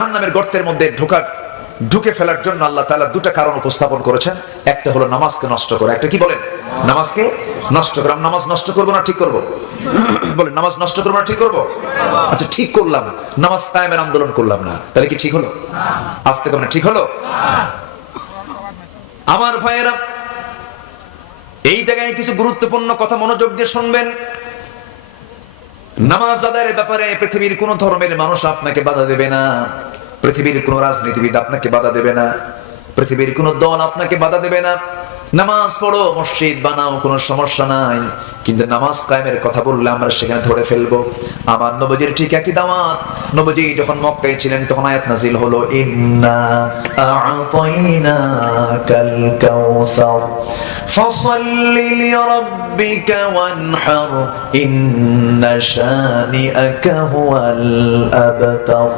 জাহান্নামের গর্তের মধ্যে ঢুকে ফেলার জন্য আল্লাহ তাআলা দুটো কারণ উপস্থাপন করেছেন। একটা হলো নামাজকে নষ্ট করা। একটা কি বলেন? নামাজকে নষ্ট করা। নামাজ নষ্ট করব না ঠিক করব? বলেন, নামাজ নষ্ট করব না ঠিক করব? আচ্ছা, ঠিক করলাম, নামাজ কায়েমের আন্দোলন করলাম না, তাহলে কি ঠিক হলো? আস্তে করে ঠিক হলো? আমার ভাইয়েরা, এই জায়গায় কিছু গুরুত্বপূর্ণ কথা মনোযোগ দিয়ে শুনবেন। নামাজ আদায়ের ব্যাপারে পৃথিবীর কোন ধর্মের মানুষ আপনাকে বাধা দেবে না, পৃথিবীর কোন রাজনীতিবিদ আপনাকে বাধা দেবে না, পৃথিবীর কোন দল আপনাকে বাধা দেবে না। নামাজ পড়ো, মসজিদ বানাও, কোনো সমস্যা নাই, কিন্তু নামাজ কায়েমের কথা বললে আমরা সেখানে ধরে ফেলবো। আমার নবীজির ঠিক একই দাওয়াত। নবীজি যখন মক্কায় ছিলেন তখন আয়াত নাযিল হলো, ইন্না আ'তাইনাকাল কাউসার ফাসাল্লি লিরাব্বিকা ওয়ানহার ইন্না শানিআকা হুয়াল আবতার।